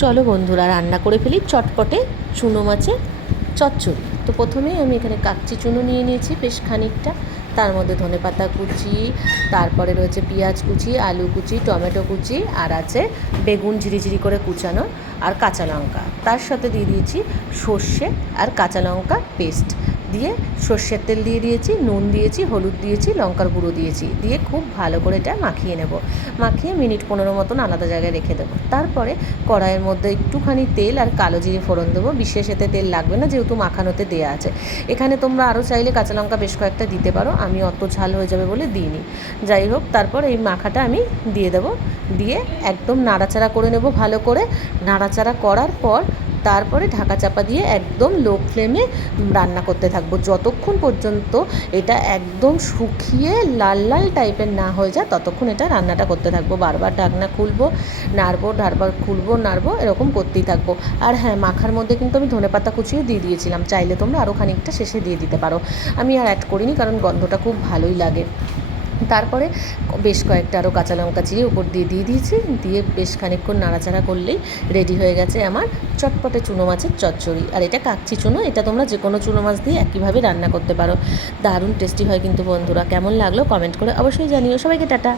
চলো বন্ধুরা রান্না করে ফেলি চটপটে চুনো মাছের চচ্চড়ি। তো প্রথমেই আমি এখানে কাচ্চি চুনো নিয়ে নিয়েছি বেশ খানিকটা, তার মধ্যে ধনেপাতা কুচি, তারপরে রয়েছে পেঁয়াজ কুচি, আলু কুচি, টমেটো কুচি, আর আছে বেগুন ঝিরিঝিরি করে কুচানো, আর কাঁচা লঙ্কা। তার সাথে দিয়ে দিয়েছি সর্ষে আর কাঁচা লঙ্কা পেস্ট দিয়ে, সর্ষের তেল দিয়ে দিয়েছি, নুন দিয়েছি, হলুদ দিয়েছি, লঙ্কার গুঁড়ো দিয়েছি, দিয়ে খুব ভালো করে এটা মাখিয়ে নেব। মাখিয়ে মিনিট 15 মতন আলাদা জায়গায় রেখে দেবো। তারপরে কড়াইয়ের মধ্যে একটুখানি তেল আর কালো জিরে ফোড়ন দেবো। বিশেষ এতে তেল লাগবে না, যেহেতু মাখানোতে দেওয়া আছে। এখানে তোমরা আরও চাইলে কাঁচা লঙ্কা বেশ কয়েকটা দিতে পারো, আমি অত ঝাল হয়ে যাবে বলে দিইনি। যাই হোক, তারপর এই মাখাটা আমি দিয়ে দেবো, দিয়ে একদম নাড়াচাড়া করে নেব ভালো করে। নাড়াচাড়া করার পর তারপরে ঢাকা চাপা দিয়ে একদম লো ফ্লেমে রান্না করতে থাকবো যতক্ষণ পর্যন্ত এটা একদম শুকিয়ে লাল লাল টাইপের না হয়ে যায়, ততক্ষণ এটা রান্নাটা করতে থাকবো। বারবার ঢাকনা খুলবো, নাড়বো, বারবার খুলবো, নাড়বো, এরকম করতেই থাকবো। আর হ্যাঁ, মাখার মধ্যে কিন্তু আমি ধনেপাতা কুচিও দিয়ে দিয়েছিলাম, চাইলে তোমরা আরও খানিকটা শেষে দিয়ে দিতে পারো। আমি আর অ্যাড করিনি কারণ গন্ধটা খুব ভালোই লাগে। তারপরে বেশ কয়েকটা আরও কাঁচা লঙ্কা চিড়ে উপর দিয়ে দিয়েছি, দিয়ে বেশ খানিকক্ষণ নাড়াচাড়া করলেই রেডি হয়ে গেছে আমার চটপটে চুনো মাছের চচ্চড়ি। আর এটা কাচ্চি চুনো, এটা তোমরা যে কোনো চুনো মাছ দিয়ে একইভাবে রান্না করতে পারো। দারুণ টেস্টি হয় কিন্তু বন্ধুরা। কেমন লাগলো কমেন্ট করে অবশ্যই জানিও। সবাইকে টাটা।